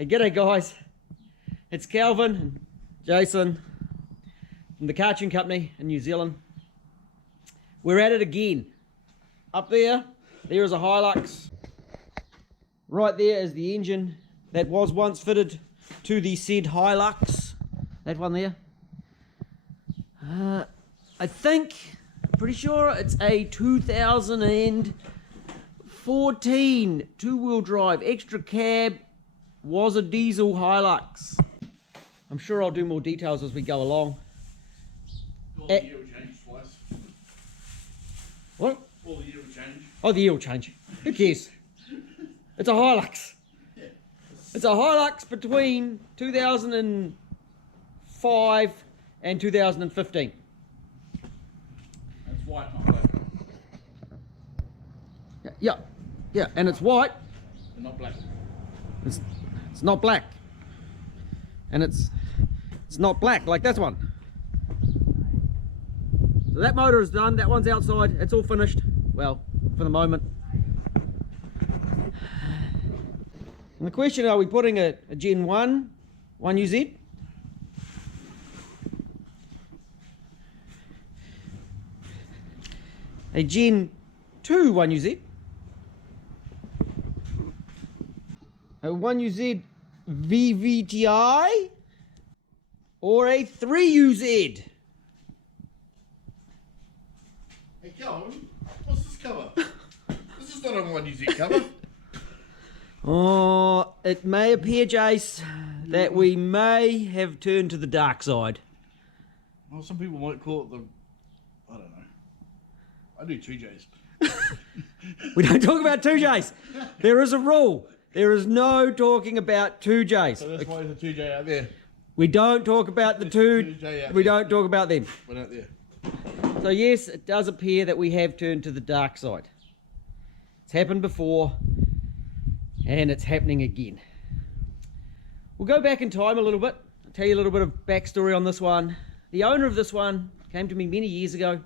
Hey, g'day guys. It's Calvin and Jason from the Karting Company in New Zealand. We're at it again. Up there is a Hilux. Right there is the engine that was once fitted to the said Hilux. That one there. Pretty sure it's a 2014 two-wheel drive extra cab. Was a diesel Hilux. I'm sure I'll do more details as we go along. All the year will change twice. What? All the year will change. Oh, the year will change. Who cares? It's a Hilux. Yeah. It's a Hilux between 2005 and 2015. It's white, not black. Yeah, and it's white. And not black. It's not black. And it's not black like this one. So that motor is done, that one's outside, it's all finished. Well, for the moment. And the question, are we putting a Gen 1 UZ? A Gen 2 1UZ? A 1UZ VVTI? Or a 3UZ? Hey Calvin, what's this cover? This is not a 1UZ cover. Oh, it may appear, Jace, that we may have turned to the dark side. Well, some people might call it the... I don't know. I do 2Js. We don't talk about 2Js. There is a rule. There is no talking about 2Js. So that's why there's a 2J out there. We don't talk about the two. We don't talk about them. One out there. So yes, it does appear that we have turned to the dark side. It's happened before, and it's happening again. We'll go back in time a little bit. I'll tell you a little bit of backstory on this one. The owner of this one came to me many years ago.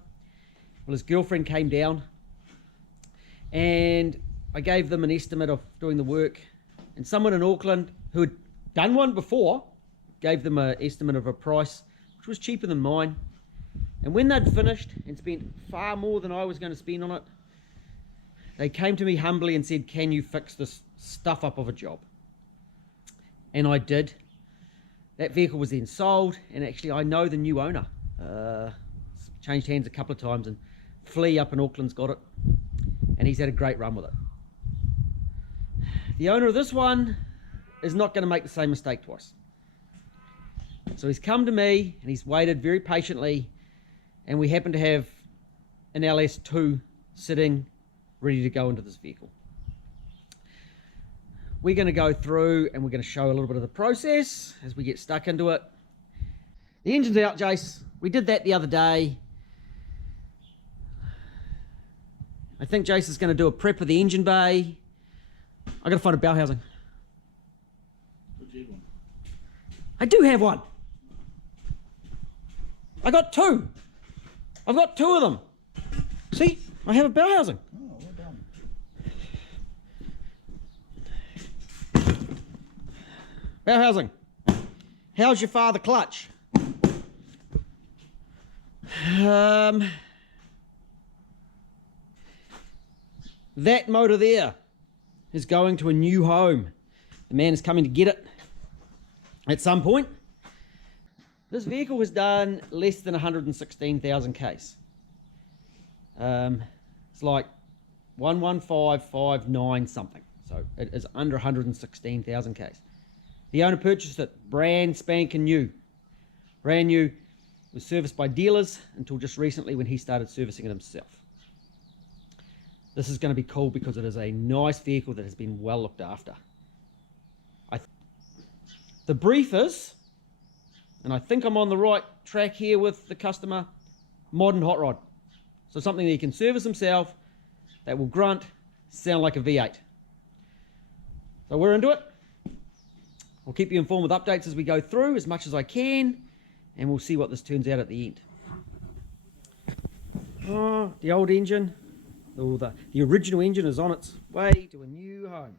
Well, his girlfriend came down, and I gave them an estimate of doing the work, and someone in Auckland who had done one before gave them an estimate of a price which was cheaper than mine. And when they'd finished and spent far more than I was going to spend on it, they came to me humbly and said, can you fix this stuff up of a job? And I did. That vehicle was then sold, and actually I know the new owner. It's changed hands a couple of times, and Flea up in Auckland's got it, and he's had a great run with it. The owner of this one is not going to make the same mistake twice. So he's come to me and he's waited very patiently, and we happen to have an LS2 sitting ready to go into this vehicle. We're going to go through and we're going to show a little bit of the process as we get stuck into it. The engine's out, Jace. We did that the other day. I think Jace is going to do a prep of the engine bay. I got to find a bell housing. I do have one. I got two. I've got two of them. See, I have a bell housing. Oh, well done. Bell housing. How's your father clutch? That motor there is going to a new home. The man is coming to get it at some point. This vehicle has done less than 116,000 Ks. It's like 11559 something. So it is under 116,000 Ks. The owner purchased it brand spanking new. Brand new. It was serviced by dealers until just recently when he started servicing it himself. This is going to be cool because it is a nice vehicle that has been well looked after. The brief is, and I think I'm on the right track here with the customer, modern hot rod. So something that he can service himself, that will grunt, sound like a V8. So we're into it. I'll keep you informed with updates as we go through as much as I can, and we'll see what this turns out at the end. Oh, the old engine, or the original engine is on its way to a new home.